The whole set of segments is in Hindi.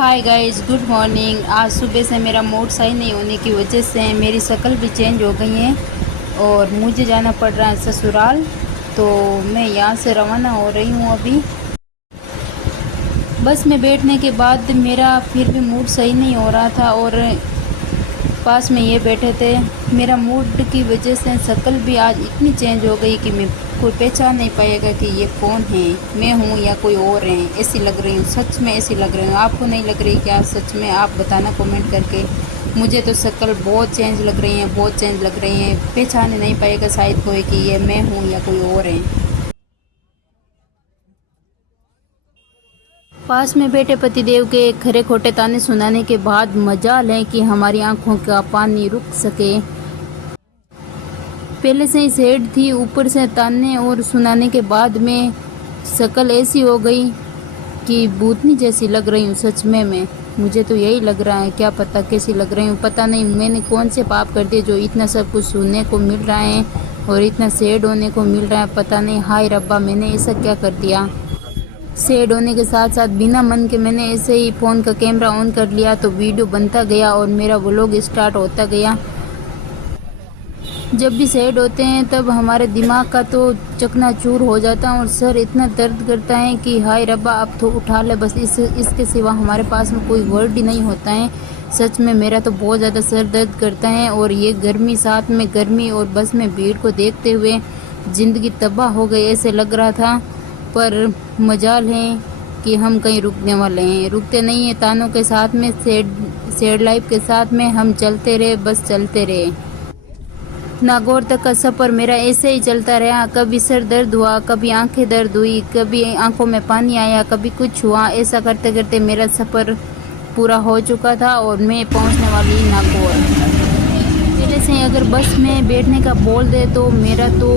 Hi guys, good morning. आज सुबह से मेरा मूड सही नहीं होने की वजह से मेरी शक्ल भी चेंज हो गई है और मुझे जाना पड़ रहा है ससुराल। तो मैं यहाँ से रवाना हो रही हूँ अभी। बस में बैठने के बाद मेरा फिर भी मूड सही नहीं हो रहा था और पास में ये बैठे थे। मेरा मूड की वजह से शक्ल भी आज इतनी चेंज हो गई कि मैं कोई पहचान नहीं पाएगा कि ये कौन है, मैं हूँ या कोई और है। ऐसी लग रही हूँ, सच में ऐसी लग रही हूँ। आपको नहीं लग रही क्या सच में? आप बताना कमेंट करके। मुझे तो शक्ल बहुत चेंज लग रही है, बहुत चेंज लग रही है। पहचान नहीं पाएगा शायद कोई कि ये मैं हूँ या कोई और है। पास में बैठे पतिदेव के खरे खोटे ताने सुनाने के बाद मजाल है कि हमारी आंखों का पानी रुक सके। पहले से ही सेड थी, ऊपर से ताने और सुनाने के बाद में शक्ल ऐसी हो गई कि भूतनी जैसी लग रही हूँ। सच में मैं मुझे तो यही लग रहा है, क्या पता कैसी लग रही हूँ। पता नहीं मैंने कौन से पाप कर दिए जो इतना सब कुछ सुनने को मिल रहा है और इतना सैड होने को मिल रहा है। पता नहीं, हाय रब्बा मैंने ऐसा क्या कर दिया। सैड होने के साथ साथ बिना मन के मैंने ऐसे ही फ़ोन का कैमरा ऑन कर लिया तो वीडियो बनता गया और मेरा व्लॉग स्टार्ट होता गया। जब भी सैड होते हैं तब हमारे दिमाग का तो चकनाचूर हो जाता है और सर इतना दर्द करता है कि हाय रब्बा अब तो उठा ले बस। इसके सिवा हमारे पास में कोई वर्ड ही नहीं होता है। सच में मेरा तो बहुत ज़्यादा सर दर्द करता है और ये गर्मी, साथ में गर्मी और बस में भीड़ को देखते हुए ज़िंदगी तबाह हो गई ऐसे लग रहा था। पर मजाल है कि हम कहीं रुकने वाले हैं, रुकते नहीं हैं। तानों के साथ में सैड लाइफ के साथ में हम चलते रहे, बस चलते रहे। नागौर तक का सफ़र मेरा ऐसे ही चलता रहा। कभी सर दर्द हुआ, कभी आंखें दर्द हुई, कभी आंखों में पानी आया, कभी कुछ हुआ। ऐसा करते करते मेरा सफ़र पूरा हो चुका था और मैं पहुंचने वाली नागौर। पहले से ही अगर बस में बैठने का बोल दे तो मेरा तो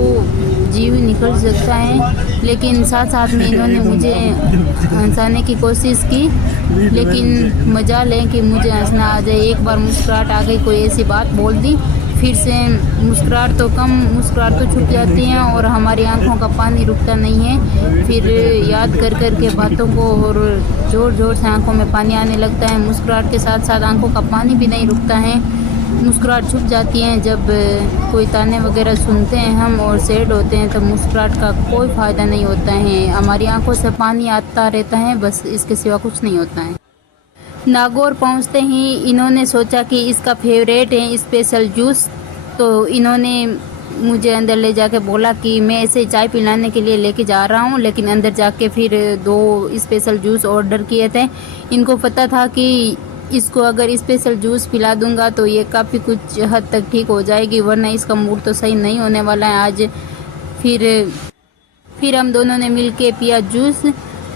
जीव निकल सकता है, लेकिन साथ साथ में इन्होंने मुझे हंसाने की कोशिश की, लेकिन मजाल है कि मुझे हंसना आ जाए। एक बार मुस्कुराहट आ गई, कोई ऐसी बात बोल दी, फिर से मुस्कुराहट तो कम, मुस्कुराहट तो छूट जाती हैं और हमारी आंखों का पानी रुकता नहीं है। फिर याद कर कर के बातों को और ज़ोर ज़ोर से आंखों में पानी आने लगता है। मुस्कुराहट के साथ साथ आंखों का पानी भी नहीं रुकता है। मुस्कुराहट छुप जाती है जब कोई ताने वगैरह सुनते हैं हम और सैड होते हैं, तो मुस्कुराहट का कोई फ़ायदा नहीं होता है। हमारी आंखों से पानी आता रहता है, बस इसके सिवा कुछ नहीं होता है। नागौर पहुंचते ही इन्होंने सोचा कि इसका फेवरेट है स्पेशल जूस, तो इन्होंने मुझे अंदर ले जाके बोला कि मैं ऐसे चाय पिलाने के लिए लेके जा रहा हूं, लेकिन अंदर जाके फिर 2 स्पेशल जूस ऑर्डर किए थे। इनको पता था कि इसको अगर स्पेशल जूस पिला दूंगा तो ये काफ़ी कुछ हद तक ठीक हो जाएगी, वरना इसका मूड तो सही नहीं होने वाला है आज। फिर हम दोनों ने मिलके पिया जूस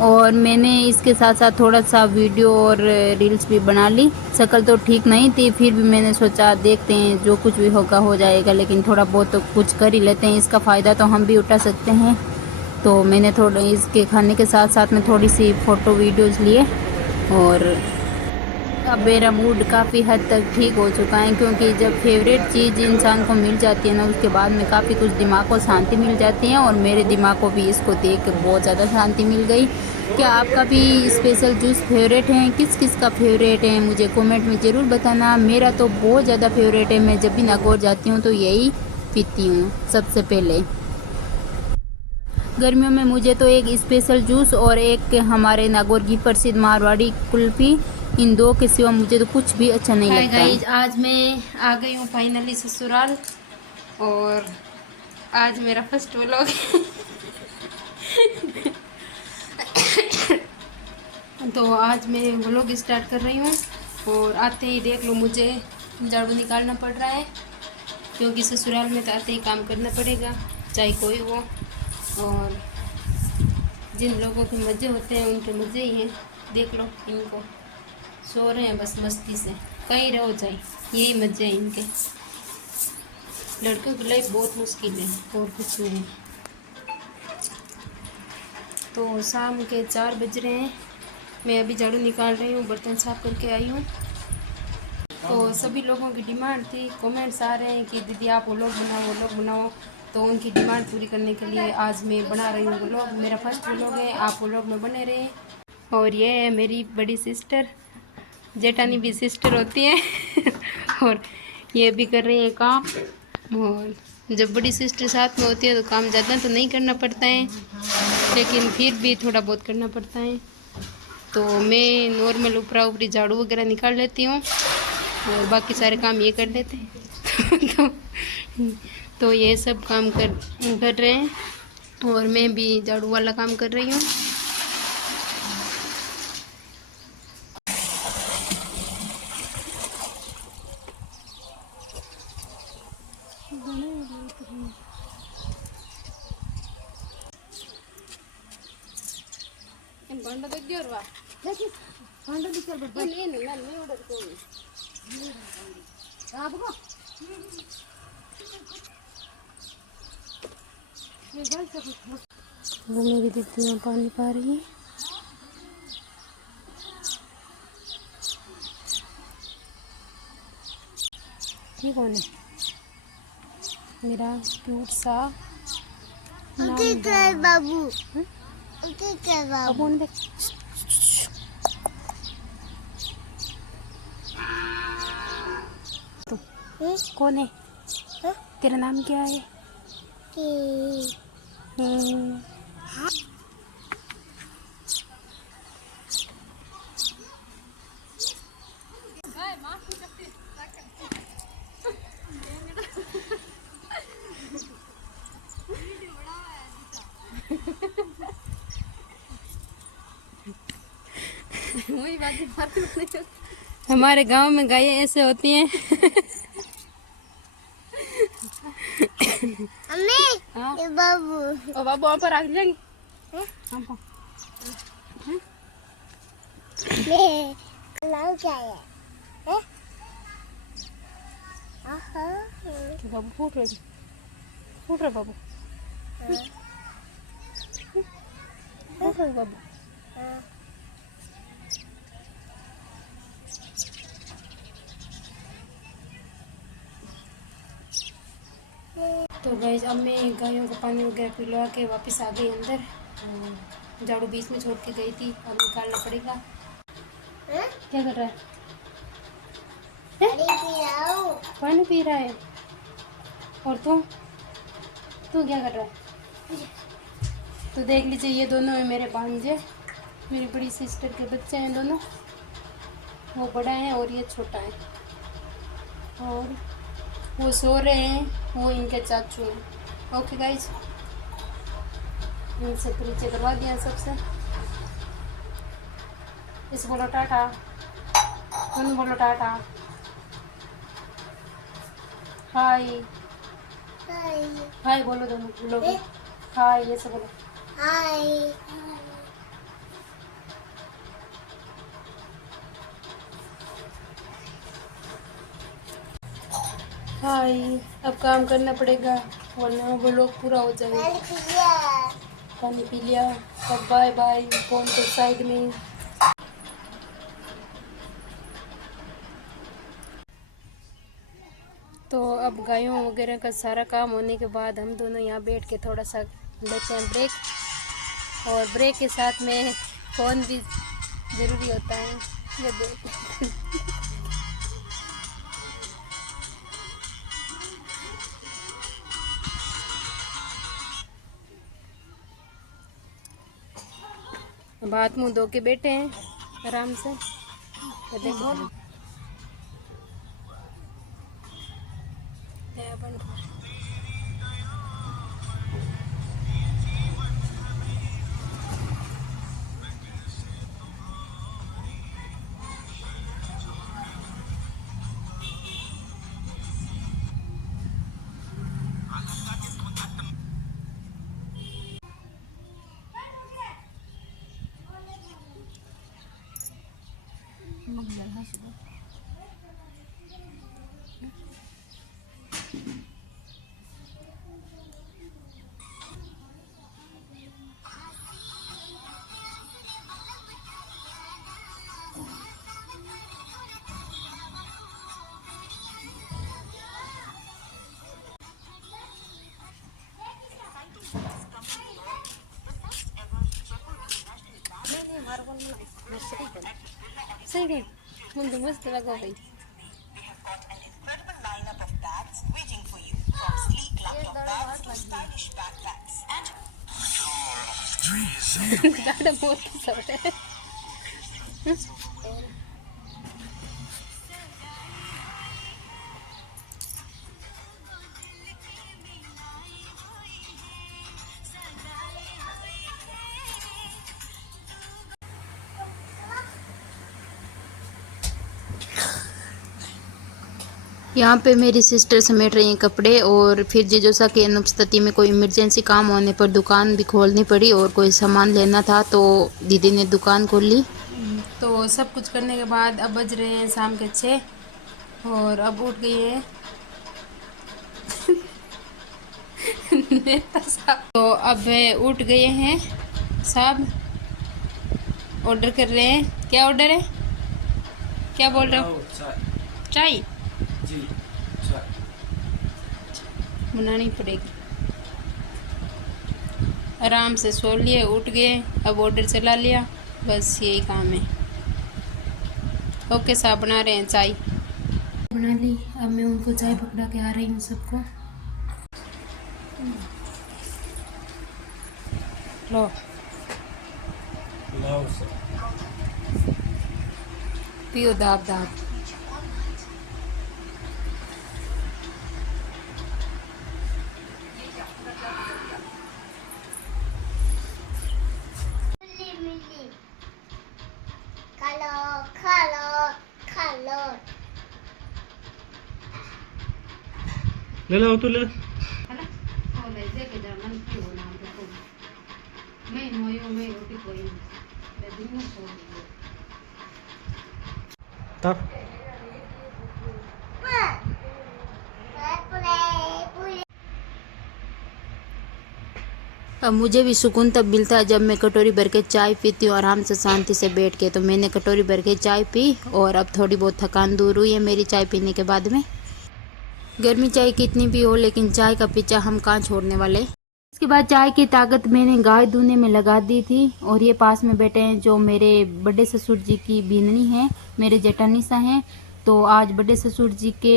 और मैंने इसके साथ साथ थोड़ा सा वीडियो और रील्स भी बना ली। शक्ल तो ठीक नहीं थी, फिर भी मैंने सोचा देखते हैं जो कुछ भी होगा हो जाएगा, लेकिन थोड़ा बहुत तो कुछ कर ही लेते हैं, इसका फ़ायदा तो हम भी उठा सकते हैं। तो मैंने थोड़ा इसके खाने के साथ साथ में थोड़ी सी फ़ोटो वीडियोज़ लिए और अब मेरा मूड काफ़ी हद तक ठीक हो चुका है, क्योंकि जब फेवरेट चीज़ इंसान को मिल जाती है ना, उसके बाद में काफ़ी कुछ दिमाग को शांति मिल जाती है और मेरे दिमाग को भी इसको देख के बहुत ज़्यादा शांति मिल गई। क्या आपका भी स्पेशल जूस फेवरेट है? किस किस का फेवरेट है मुझे कमेंट में ज़रूर बताना। मेरा तो बहुत ज़्यादा फेवरेट है। मैं जब भी नागौर जाती हूँ तो यही पीती हूँ सबसे पहले। गर्मियों में मुझे तो एक स्पेशल जूस और एक हमारे नागौर की प्रसिद्ध मारवाड़ी कुल्फ़ी, इन 2 के सिवा मुझे तो कुछ भी अच्छा नहीं लगता है। गाइस, आज मैं आ गई हूँ फाइनली ससुराल और आज मेरा फर्स्ट व्लॉग तो आज मैं व्लॉग स्टार्ट कर रही हूँ और आते ही देख लो मुझे झाड़ू निकालना पड़ रहा है, क्योंकि ससुराल में तो आते ही काम करना पड़ेगा चाहे कोई हो। और जिन लोगों के मज़े होते हैं उनके मज़े ही हैं। देख लो इनको, सो रहे हैं बस मस्ती से, कहीं रहो चाहे, यही मज़े हैं इनके। लड़कों की लाइफ बहुत मुश्किल है और कुछ नहीं। तो शाम के 4 बज रहे हैं, मैं अभी झाड़ू निकाल रही हूँ, बर्तन साफ करके आई हूँ। तो सभी लोगों की डिमांड थी, कमेंट्स आ रहे हैं कि दीदी आप व्लॉग बनाओ, व्लॉग बनाओ। तो उनकी डिमांड पूरी करने के लिए आज मैं बना रही हूँ व्लॉग। मेरा फर्स्ट व्लॉग है, आप व्लॉग में बने रहें। और ये है मेरी बड़ी सिस्टर, जेठानी भी सिस्टर होती है और ये भी कर रही है काम। और जब बड़ी सिस्टर साथ में होती है तो काम ज़्यादा तो नहीं करना पड़ता है, लेकिन फिर भी थोड़ा बहुत करना पड़ता है। तो मैं नॉर्मल ऊपरा ऊपरी झाड़ू वगैरह निकाल लेती हूँ और बाकी सारे काम ये कर लेते हैं तो ये सब काम कर रहे हैं और मैं भी झाड़ू वाला काम कर रही हूँ। भांडा देख दियो वा भांडा दिख कर बड़ ले नहीं मैं ऑर्डर को आपको ये गल से वो मेरी दीदी पानी पा रही है। ये कौन है? मेरा क्यूट सा बाबू। बाबू देख तो कौन है? तेरा नाम क्या है? हमारे गांव में गायें ऐसे होती हैं अम्मी ये बाबू ओ बाबू वहाँ पर रख देंगे नाम क्या है बाबू फूट रहे बाबू फूट रहे बाबू। तो गाइस अब मैं गायों को पानी वगैरह पिलवा के वापस आ गई अंदर। झाड़ू बीच में छोड़ के गई थी, अब निकालना पड़ेगा। क्या कर रहा है? पानी पी रहा है। और तू क्या कर रहा है? तो देख लीजिए ये दोनों है मेरे भांजे, मेरी बड़ी सिस्टर के बच्चे हैं दोनों। वो बड़ा है और ये छोटा है और वो सो रहे हैं, वो इनके चाचू हैं। ओके गाइस, इनसे परिचय करवा दिया सबसे। इस बोलो टाटा, उन बोलो टाटा, हाय हाय बोलो दोनों लोग, हाय ये सब बोलो हाय। हाय, अब काम करना पड़ेगा वरना वो लोग पूरा हो जाएगा। पानी पी लिया, अब बाय बाय। फोन को साइड में। तो अब गायों वगैरह का सारा काम होने के बाद हम दोनों यहाँ बैठ के थोड़ा सा लेते हैं ब्रेक, और ब्रेक के साथ में फ़ोन भी ज़रूरी होता है। ये देख अब हाथ मुँह धो के बैठे हैं आराम से। ये देखो सही है। मुझे मस्त लगा भाई। We have got an incredible lineup of bags waiting for you. From sleek laptop bags to stylish backpacks. And ज़्यादा बहुत सब है। यहाँ पे मेरी सिस्टर समेट रही हैं कपड़े और फिर जिजोसा की अनुपस्थिति में कोई इमरजेंसी काम होने पर दुकान भी खोलनी पड़ी और कोई सामान लेना था तो दीदी ने दुकान खोल ली। तो सब कुछ करने के बाद अब बज रहे हैं शाम के 6 और अब उठ गई है नेता साहब। तो अब उठ गए हैं साहब, ऑर्डर कर रहे हैं। क्या ऑर्डर है, क्या बोल रहे हो? चाय जी, चाय बनानी पड़ेगी। आराम से सो लिए, उठ गए, अब ऑर्डर चला लिया, बस यही काम है। ओके साहब, बना रहे हैं चाय। बना ली, अब मैं उनको चाय पकड़ा के आ रही हूँ सबको। लो लाओ सर। पियो दाब दाब। ले लो तो ले लो। तब अब मुझे भी सुकून तब मिलता है जब मैं कटोरी भर के चाय पीती हूँ आराम से शांति से बैठ के। तो मैंने कटोरी भर के चाय पी और अब थोड़ी बहुत थकान दूर हुई है मेरी चाय पीने के बाद में। गर्मी चाय कितनी भी हो लेकिन चाय का पीछा हम कहाँ छोड़ने वाले। इसके बाद चाय की ताकत मैंने गाय दूने में लगा दी थी और ये पास में बैठे हैं जो मेरे बड़े ससुर जी की बीननी है, मेरे जेठानी सा हैं। तो आज बड़े ससुर जी के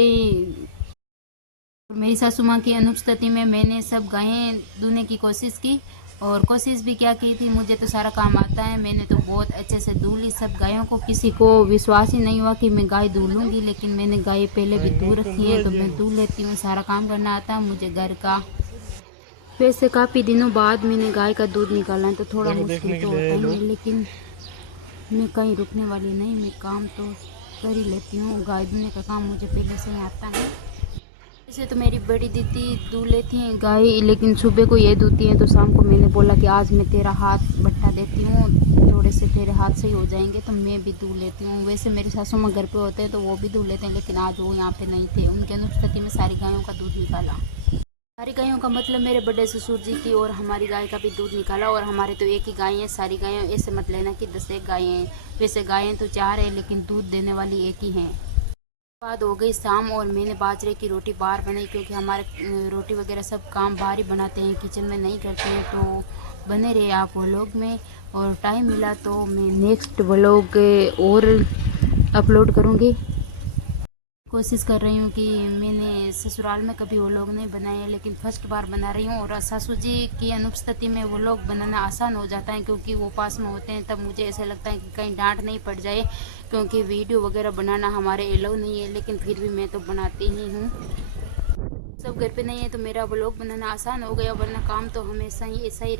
मेरी सासू माँ की अनुपस्थिति में मैंने सब गायें दूने की कोशिश की और कोशिश भी क्या की थी, मुझे तो सारा काम आता है। मैंने तो बहुत अच्छे से दूह ली सब गायों को। किसी को विश्वास ही नहीं हुआ कि मैं गाय दूह लूँगी, लेकिन मैंने गाय पहले भी दूह रखी है तो मैं दूह लेती हूँ। सारा काम करना आता है मुझे घर का। वैसे काफ़ी दिनों बाद मैंने गाय का दूध निकाला है तो थोड़ा मुश्किल तो होता ही है, लेकिन मैं कहीं रुकने वाली नहीं, मैं काम तो कर ही लेती हूँ। गाय दूने का काम मुझे पहले से ही आता है। वैसे तो मेरी बड़ी दीदी दूह लेती हैं गाय, लेकिन सुबह को ये दूहती हैं तो शाम को मैंने बोला कि आज मैं तेरा हाथ बट्टा देती हूँ, थोड़े से तेरे हाथ सही हो जाएंगे तो मैं भी दूह लेती हूँ। वैसे मेरी सासू माँ घर पे होते हैं तो वो भी दूह लेते हैं, लेकिन आज वो यहाँ पे नहीं थे। उनके अनुपस्थिति में सारी गायों का दूध निकाला। सारी गायों का मतलब मेरे बड़े ससुर जी की और हमारी गाय का भी दूध निकाला। और हमारे तो एक ही गाय है, सारी गायें ऐसे मत लेना कि 10 एक गायें हैं। वैसे गायें तो 4 हैं लेकिन दूध देने वाली एक ही हैं। बाद हो गई शाम और मैंने बाजरे की रोटी बाहर बनाई, क्योंकि हमारे रोटी वगैरह सब काम बाहर ही बनाते हैं, किचन में नहीं करते हैं। तो बने रहे आप व्लॉग में, और टाइम मिला तो मैं नेक्स्ट व्लॉग और अपलोड करूँगी। कोशिश कर रही हूँ कि मैंने ससुराल में कभी व्लॉग नहीं बनाए हैं, लेकिन फर्स्ट बार बना रही हूँ। और सासू जी की अनुपस्थिति में व्लॉग बनाना आसान हो जाता है, क्योंकि वो पास में होते हैं। तब मुझे ऐसा लगता है कि कहीं डांट नहीं पड़ जाए, क्योंकि वीडियो वगैरह बनाना हमारे अलाउ नहीं है, लेकिन फिर भी मैं तो बनाती ही हूँ। सब घर पे नहीं है तो मेरा व्लॉग बनाना आसान हो गया, वरना काम तो हमेशा ही ऐसा ही